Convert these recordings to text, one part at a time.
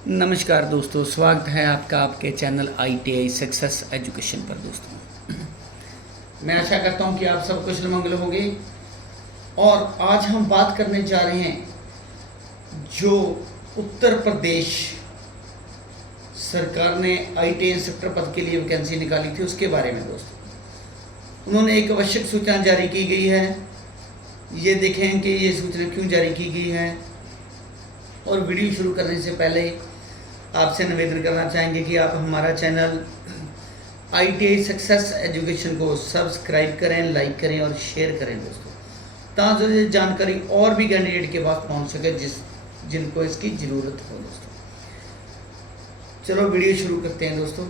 नमस्कार दोस्तों, स्वागत है आपका आपके चैनल ITI सक्सेस एजुकेशन पर। दोस्तों, मैं आशा करता हूं कि आप सब कुशल मंगल होंगे। और आज हम बात करने जा रहे हैं जो उत्तर प्रदेश सरकार ने ITI इंस्ट्रक्टर पद के लिए वैकेंसी निकाली थी उसके बारे में। दोस्तों, उन्होंने एक आवश्यक सूचना जारी की गई है। ये देखें कि ये सूचना क्यों जारी की गई है। और वीडियो शुरू करने से पहले आपसे निवेदन करना चाहेंगे कि आप हमारा चैनल ITI सक्सेस एजुकेशन को सब्सक्राइब करें, लाइक करें और शेयर करें दोस्तों, ताकि ये जानकारी और भी कैंडिडेट के पास पहुंच सके जिनको इसकी ज़रूरत हो। दोस्तों, चलो वीडियो शुरू करते हैं। दोस्तों,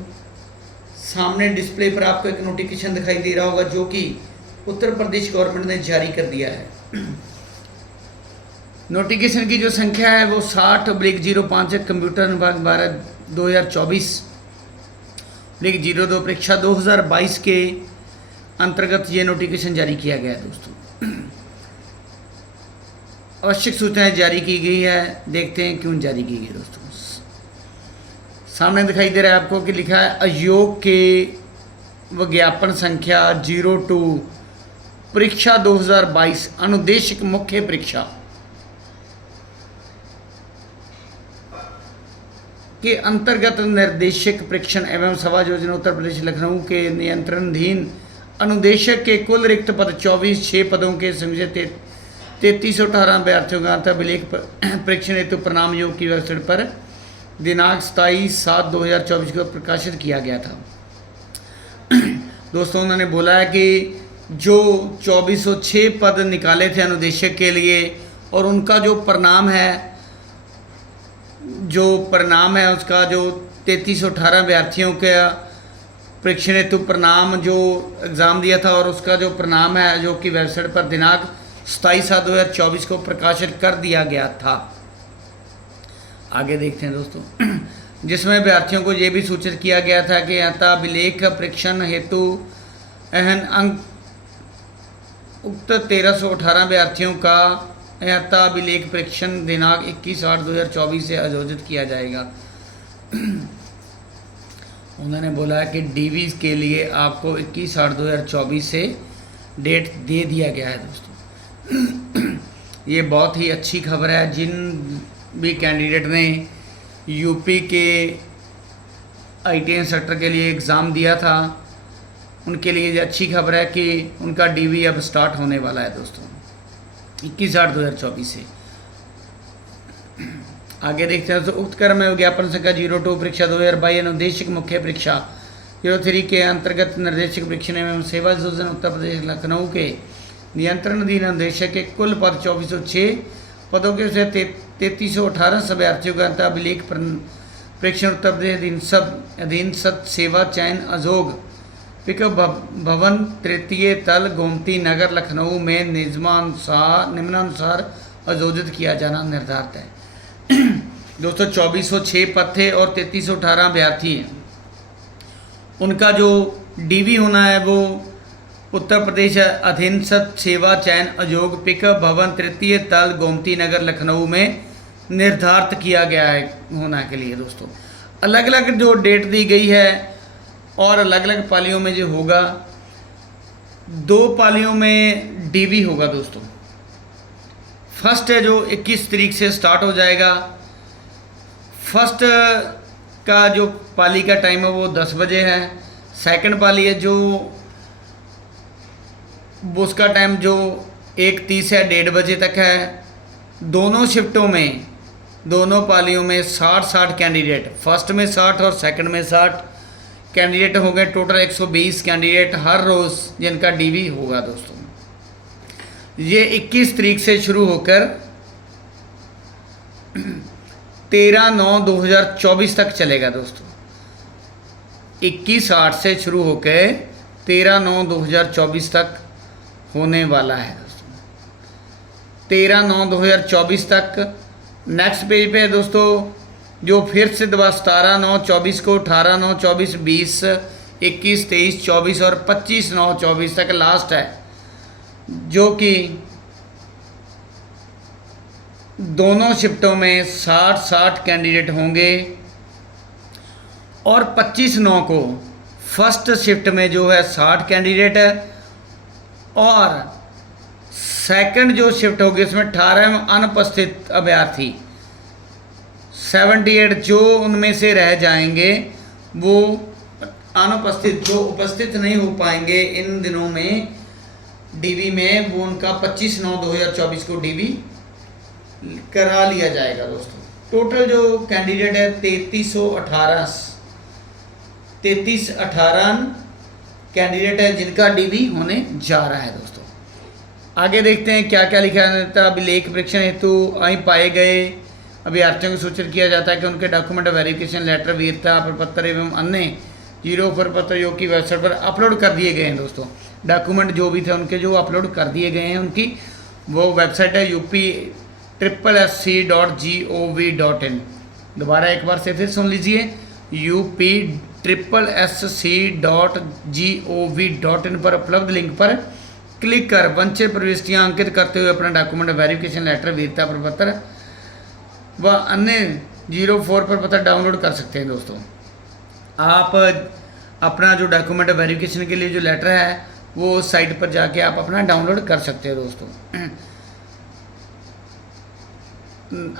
सामने डिस्प्ले पर आपको एक नोटिफिकेशन दिखाई दे रहा होगा जो कि उत्तर प्रदेश गवर्नमेंट ने जारी कर दिया है। नोटिफिकेशन की जो संख्या है वो 60/05 है। कंप्यूटर विभाग 12/2024/02 परीक्षा 2022 के अंतर्गत ये नोटिफिकेशन जारी किया गया है। दोस्तों, आवश्यक सूचनाएं जारी की गई है। देखते हैं क्यों जारी की गई। दोस्तों, सामने दिखाई दे रहा है आपको कि लिखा है आयोग के विज्ञापन संख्या 02 परीक्षा 2022 अनुदेशक मुख्य परीक्षा के अंतर्गत निर्देशक परीक्षण एवं सेवा योजना उत्तर प्रदेश लखनऊ के नियंत्रणाधीन अनुदेशक के कुल रिक्त पद 24 पदों के संयोजित 3318 अभ्यर्थियों का अंतर्विलेख परीक्षण हेतु प्रणाम योग की वेबसाइट पर दिनांक 27/7/2024 को प्रकाशित किया गया था। दोस्तों, उन्होंने बोला है कि जो 2406 पद निकाले थे अनुदेशक के लिए और उनका जो परिणाम है उसका जो 3318 अभ्यर्थियों का परीक्षण हेतु परिणाम जो एग्ज़ाम दिया था और उसका जो परिणाम है जो कि वेबसाइट पर दिनांक 27/7/2024 को प्रकाशित कर दिया गया था। आगे देखते हैं दोस्तों, जिसमें अभ्यर्थियों को ये भी सूचित किया गया था कि अंतःविलेख परीक्षण हेतु एहन अंक उक्त 1318 अभ्यर्थियों का अभिलेख परीक्षण दिनांक 21/8/2024 से आयोजित किया जाएगा। उन्होंने बोला कि DV के लिए आपको 21/8/2024 से डेट दे दिया गया है। दोस्तों, ये बहुत ही अच्छी खबर है। जिन भी कैंडिडेट ने यूपी के ITI इंस्ट्रक्टर के लिए एग्ज़ाम दिया था उनके लिए ये अच्छी खबर है कि उनका DV अब स्टार्ट होने वाला है। दोस्तों, 21/8/2024 से। आगे देखते हैं। तो उक्त क्रम में विज्ञापन संख्या 02 परीक्षा 2022 अनुदेशक मुख्य परीक्षा 03 के अंतर्गत निर्देशक परीक्षण एवं सेवा योजना उत्तर प्रदेश लखनऊ के नियंत्रणाधीन अनुदेशक के कुल पद 2406 पदों के से 3318 अभ्यर्थियों का अंतःविलेख परीक्षण उत्तर प्रदेश अधीनस्थ सेवा चयन आयोग पिकअप भवन तृतीय तल गोमती नगर लखनऊ में निम्नानुसार आयोजित किया जाना निर्धारित है। दोस्तों, 2406 पद थे और 3318 अभ्यर्थी हैं। उनका जो DV होना है वो उत्तर प्रदेश अधीनस्थ सेवा चयन आयोग पिकअप भवन तृतीय तल गोमती नगर लखनऊ में निर्धारित किया गया है होना के लिए। दोस्तों, अलग अलग जो डेट दी गई है और अलग अलग पालियों में जो होगा, 2 पालियों में DV होगा। दोस्तों, फर्स्ट है जो 21 तारीख से स्टार्ट हो जाएगा। फर्स्ट का जो पाली का टाइम है वो 10 बजे है। सेकंड पाली है जो उसका टाइम जो 1:30 है 1:30 बजे तक है। दोनों शिफ्टों में दोनों पालियों में 60 कैंडिडेट, फर्स्ट में 60 और सेकंड में 60 कैंडिडेट हो गए। टोटल 120 कैंडिडेट हर रोज़ जिनका DV होगा। दोस्तों, ये 21 तारीख से शुरू होकर 13/9/2024 तक चलेगा। दोस्तों, 21/8 से शुरू होकर 13/9/2024 तक होने वाला है। दोस्तों, 13/9/2024 तक। नेक्स्ट पेज पे है दोस्तों जो फिर से 17/9/24 को 18/9/24 20 21 23 24 और 25/9/24 तक लास्ट है, जो कि दोनों शिफ्टों में 60-60 कैंडिडेट होंगे और 25/9 को फर्स्ट शिफ्ट में जो है 60 कैंडिडेट है और सेकंड जो शिफ्ट होगी उसमें 18 अनुपस्थित अभ्यर्थी 78 जो उनमें से रह जाएंगे वो अनुपस्थित जो उपस्थित नहीं हो पाएंगे इन दिनों में डीवी में, वो उनका 25/9/2024 को डीवी करा लिया जाएगा दोस्तों। टोटल जो कैंडिडेट है 3318 कैंडिडेट है जिनका डीवी होने जा रहा है दोस्तों। आगे देखते हैं क्या क्या लिखा जाता है। अभिलेख परीक्षण हेतु आई पाए गए अभ्यर्थियों को सूचित किया जाता है कि उनके डॉक्यूमेंट वेरिफिकेशन लेटर, वीरता प्रपत्र एवं अन्य 0 प्रपत्र योग की वेबसाइट पर अपलोड कर दिए गए हैं दोस्तों। डॉक्यूमेंट जो भी थे उनके जो अपलोड कर दिए गए हैं उनकी वो वेबसाइट है UP SSC.gov.in। दोबारा एक बार से फिर सुन लीजिए, UP SSC.gov.in पर उपलब्ध लिंक पर क्लिक कर वंचित प्रविष्टियाँ अंकित करते हुए अपना डॉक्यूमेंट वेरिफिकेशन लेटर, वीरता प्रपत्र व अन्य 04 प्रपत्र डाउनलोड कर सकते हैं दोस्तों। आप अपना जो डॉक्यूमेंट वेरिफिकेशन के लिए जो लेटर है वो साइट पर जाके आप अपना डाउनलोड कर सकते हैं दोस्तों।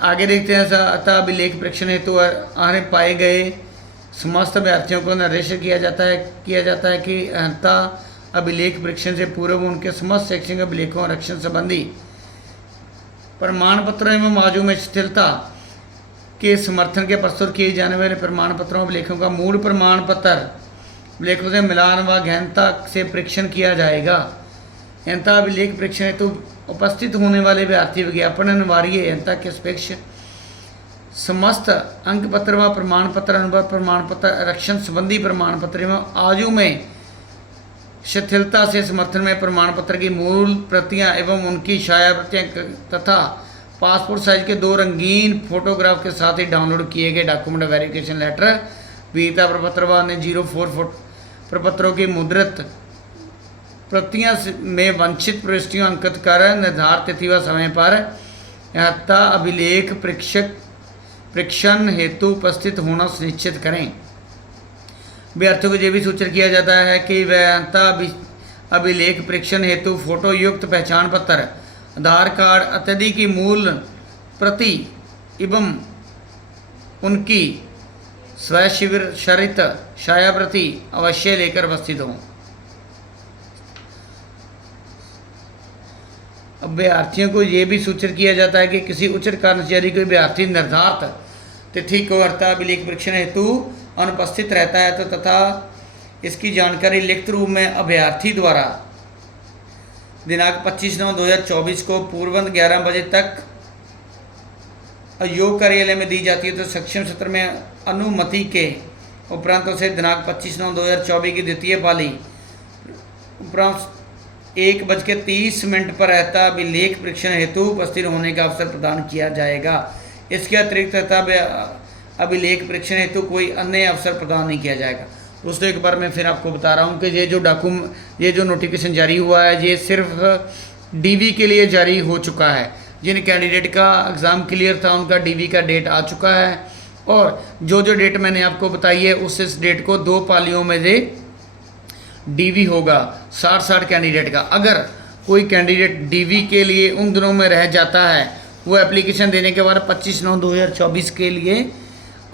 आगे देखते हैं। अतः अभिलेख परीक्षण हेतु आने पाए गए समस्त अभ्यर्थियों को निर्देश किया जाता है कि अतः अभिलेख परीक्षण से पूर्व उनके समस्त शैक्षणिक अभिलेखों आरक्षण संबंधी प्रमाण पत्रों एवं आजू में शिथिलता के समर्थन के प्रस्तुत किए जाने वाले प्रमाण पत्रों अभिलेखों का मूल प्रमाण पत्र अभिलेखों से मिलान व गहनता से परीक्षण किया जाएगा। गहनता अभिलेख परीक्षण हेतु उपस्थित होने वाले अभ्यर्थी विज्ञापन अनिवार्य गहनता के सापेक्ष समस्त अंक पत्र व प्रमाण पत्र, अनुभव प्रमाण पत्र, आरक्षण संबंधी प्रमाण पत्र एवं आयु में शिथिलता से समर्थन में प्रमाण पत्र की मूल प्रतियां एवं उनकी छायाप्रतियां तथा पासपोर्ट साइज के 2 रंगीन फोटोग्राफ के साथ ही डाउनलोड किए गए डॉक्यूमेंट वेरिफिकेशन लेटर, वीरता प्रपत्र व अन्य 04 प्रपत्रों की मुद्रित प्रतियां में वंचित प्रविष्टियों अंकित कर निर्धारित तिथि व समय पर अतः अभिलेख परीक्षण हेतु उपस्थित होना सुनिश्चित करें। अभ्यर्थियों को यह भी सूचित किया जाता है कि वह अतः अभिलेख परीक्षण हेतु फोटो युक्त पहचान पत्र, आधार कार्ड इत्यादि की मूल प्रति एवं उनकी स्वशिविरशरित छायाप्रति अवश्य लेकर उपस्थित हों। अभ्यर्थियों को यह भी सूचित किया जाता है कि किसी उच्च कर्मचारी को अभ्यर्थी निर्धारित तिथि को अतः अभिलेख परीक्षण हेतु अनुपस्थित रहता है तो तथा इसकी जानकारी लिखित रूप में अभ्यर्थी द्वारा दिनांक 25/9/2024 को पूर्वान्ह 11 बजे तक योग कार्यालय में दी जाती है तो सक्षम सत्र में अनुमति के उपरांत उसे दिनांक 25/9/2024 की द्वितीय पाली उपरांत 1:30 पर अतः अभिलेख परीक्षण हेतु उपस्थित होने का अवसर प्रदान किया जाएगा। इसके अतिरिक्त अतः अभिलेख परीक्षण हेतु कोई अन्य अवसर प्रदान नहीं किया जाएगा। दोस्तों एक बार मैं फिर आपको बता रहा हूँ कि ये जो नोटिफिकेशन जारी हुआ है ये सिर्फ डीवी के लिए जारी हो चुका है। जिन कैंडिडेट का एग्ज़ाम क्लियर था उनका डीवी का डेट आ चुका है और जो डेट मैंने आपको बताई है उस डेट को 2 पालियों में से डीवी होगा 60 कैंडिडेट का। अगर कोई कैंडिडेट डीवी के लिए उन दिनों में रह जाता है वो एप्लीकेशन देने के बाद 25/9/2024 के लिए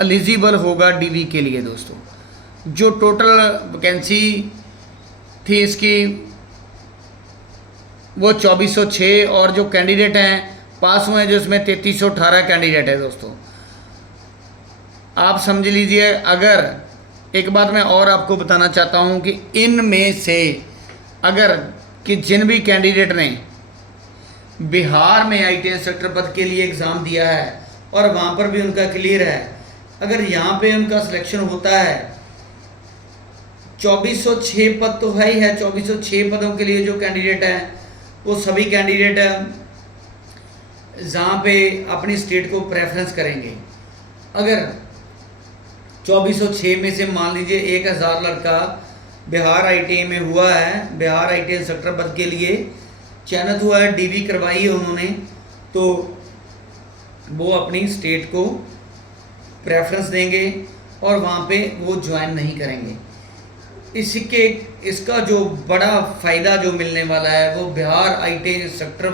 एलिजिबल होगा डीवी के लिए। दोस्तों जो टोटल वैकेंसी थी इसकी वो 2406 और जो कैंडिडेट हैं पास हुए हैं जो इसमें 3318 कैंडिडेट है। दोस्तों आप समझ लीजिए। अगर एक बात मैं और आपको बताना चाहता हूं कि इनमें से अगर कि जिन भी कैंडिडेट ने बिहार में IT इंस्ट्रक्टर पद के लिए एग्ज़ाम दिया है और वहाँ पर भी उनका क्लियर है, अगर यहाँ पे उनका सिलेक्शन होता है 2406 पद तो है ही है। 2406 पदों के लिए जो कैंडिडेट हैं वो सभी कैंडिडेट जहाँ पे अपनी स्टेट को प्रेफरेंस करेंगे। अगर 2406 में से मान लीजिए 1000 लड़का बिहार ITA में हुआ है, बिहार ITA इंस्ट्रक्टर पद के लिए चयनित हुआ है, डीवी करवाई है उन्होंने, तो वो अपनी स्टेट को प्रेफरेंस देंगे और वहाँ पे वो ज्वाइन नहीं करेंगे। इसका जो बड़ा फ़ायदा जो मिलने वाला है वो बिहार आईटी सेक्टर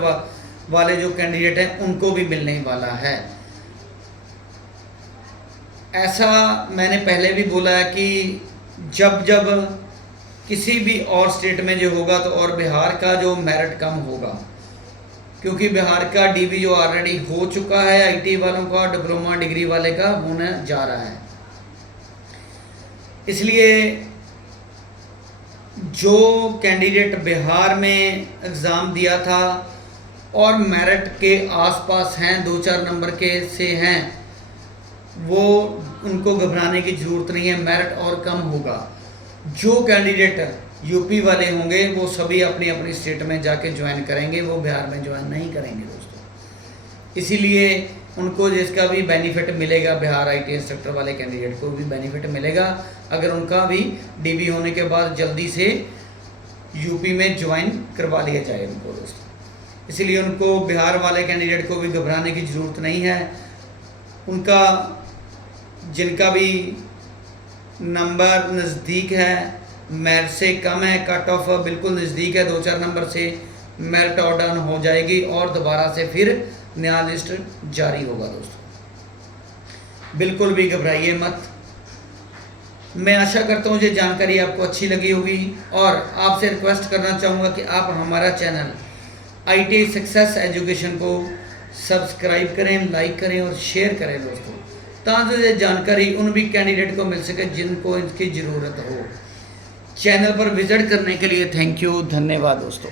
वाले जो कैंडिडेट हैं उनको भी मिलने वाला है। ऐसा मैंने पहले भी बोला है कि जब जब किसी भी और स्टेट में जो होगा तो और बिहार का जो मेरिट कम होगा, क्योंकि बिहार का डीबी जो ऑलरेडी हो चुका है आईटी वालों का, डिप्लोमा डिग्री वाले का होने जा रहा है। इसलिए जो कैंडिडेट बिहार में एग्ज़ाम दिया था और मेरिट के आसपास हैं, 2-4 नंबर के से हैं, वो उनको घबराने की ज़रूरत नहीं है, मेरिट और कम होगा। जो कैंडिडेट यूपी वाले होंगे वो सभी अपनी अपनी स्टेट में जाके ज्वाइन करेंगे, वो बिहार में ज्वाइन नहीं करेंगे दोस्तों। इसीलिए उनको जिसका भी बेनिफिट मिलेगा, बिहार आईटी इंस्ट्रक्टर वाले कैंडिडेट को भी बेनिफिट मिलेगा अगर उनका भी डीबी होने के बाद जल्दी से यूपी में ज्वाइन करवा लिया जाए उनको दोस्तों। इसीलिए उनको बिहार वाले कैंडिडेट को भी घबराने की ज़रूरत नहीं है। उनका जिनका भी नंबर नज़दीक है, मेरिट से कम है, कट ऑफ बिल्कुल नज़दीक है, 2-4 नंबर से मेरिट ऑर्डर हो जाएगी और दोबारा से फिर नया लिस्ट जारी होगा दोस्तों। बिल्कुल भी घबराइए मत। मैं आशा करता हूँ ये जानकारी आपको अच्छी लगी होगी और आपसे रिक्वेस्ट करना चाहूँगा कि आप हमारा चैनल आईटी सक्सेस एजुकेशन को सब्सक्राइब करें, लाइक करें और शेयर करें दोस्तों, ताकि ये जानकारी उन भी कैंडिडेट को मिल सके जिनको इसकी ज़रूरत हो। चैनल पर विजिट करने के लिए थैंक यू, धन्यवाद दोस्तों।